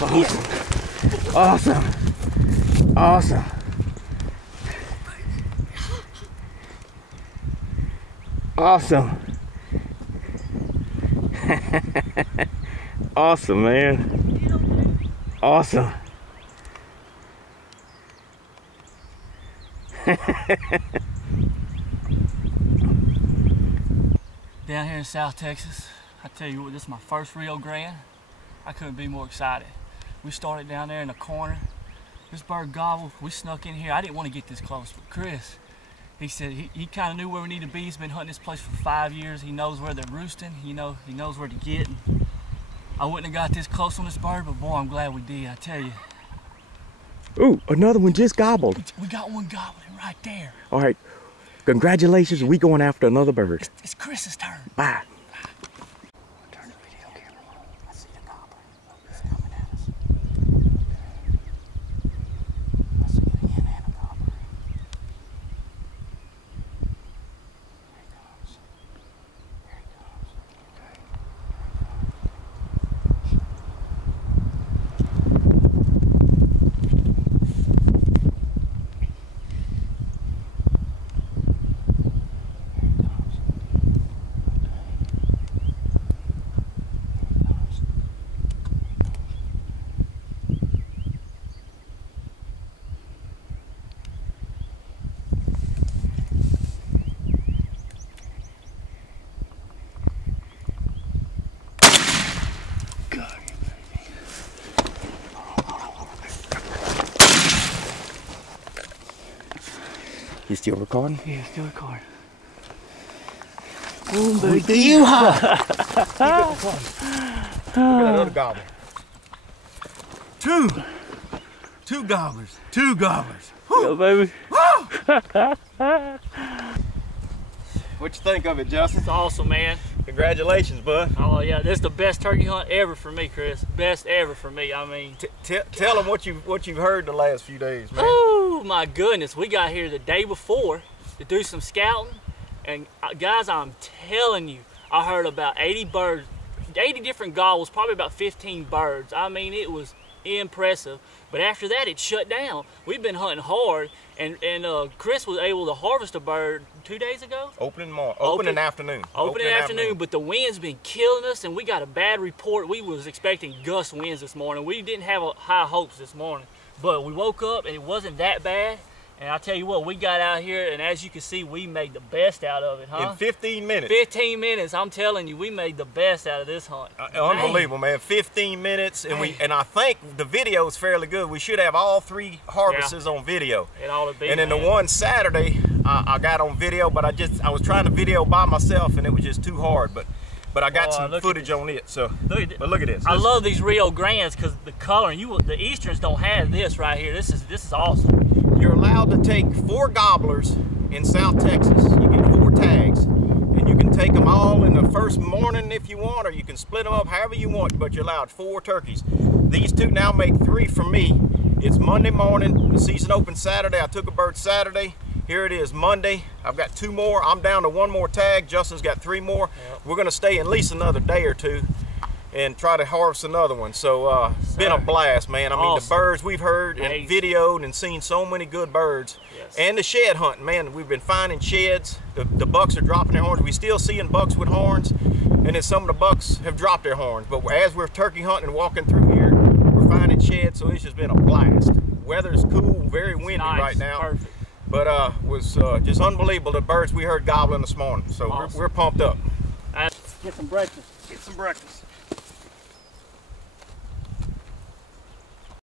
Awesome. Awesome. Awesome. Awesome, man. Awesome. Down here in South Texas, I tell you what, this is my first Rio Grande. I couldn't be more excited. We started down there in the corner. This bird gobbled. We snuck in here. I didn't want to get this close, but Chris, he said he kind of knew where we need to be. He's been hunting this place for 5 years. He knows where they're roosting. He knows where to get. I wouldn't have got this close on this bird, but boy, I'm glad we did, I tell you. Ooh, another one just gobbled. We got one gobbling right there. All right, congratulations. We going after another bird. It's Chris's turn. Bye. Turn the video camera on. I see the gobbler. He's coming at us. I see the hen and a gobbler. Here he comes. Here he comes. You still recording? Yeah, still recording. Boom, baby. You Look at that other gobbler. Two gobblers. Two gobblers. Go, baby. What you think of it, Justin? It's awesome, man. Congratulations, bud. Oh yeah, this is the best turkey hunt ever for me, Chris. Best ever for me. I mean, Tell them what you've heard the last few days, man. oh my goodness, we got here the day before to do some scouting, and guys, I'm telling you, I heard about 80 birds, 80 different gobbles, probably about 15 birds. I mean, it was impressive. But after that, it shut down. We've been hunting hard, and Chris was able to harvest a bird 2 days ago. Opening afternoon. Opening afternoon, but the wind's been killing us, and we got a bad report. We was expecting gust winds this morning. We didn't have high hopes this morning, but we woke up and it wasn't that bad. And I tell you what, we got out here, and as you can see, we made the best out of it, huh? In 15 minutes. 15 minutes, I'm telling you, we made the best out of this hunt. Unbelievable, man. 15 minutes, and I think the video is fairly good. We should have all 3 harvests on video. It ought to be. And then the one Saturday, I got on video, but I was trying to video by myself, and it was just too hard. But I got some footage on it. So, look at this. I love these Rio Grandes because the color. The Easterns don't have this right here. This is awesome. You're allowed to take 4 gobblers in South Texas. You get 4 tags, and you can take them all in the first morning if you want, or you can split them up however you want, but you're allowed 4 turkeys. These 2 now make 3 for me. It's Monday morning. The season opened Saturday. I took a bird Saturday. Here it is Monday. I've got 2 more. I'm down to 1 more tag. Justin's got 3 more. Yep. We're gonna stay at least another day or 2 and try to harvest another one. So it's been a blast, man. I mean, the birds we've heard and videoed and seen so many good birds. Yes. And the shed hunting, man, we've been finding sheds. The bucks are dropping their horns. We still seeing bucks with horns, and then some of the bucks have dropped their horns. But as we're turkey hunting and walking through here, we're finding sheds, so it's just been a blast. Weather's cool, very windy right now. Perfect. But was just unbelievable, the birds we heard gobbling this morning. So awesome. We're pumped up. Get some breakfast. Get some breakfast.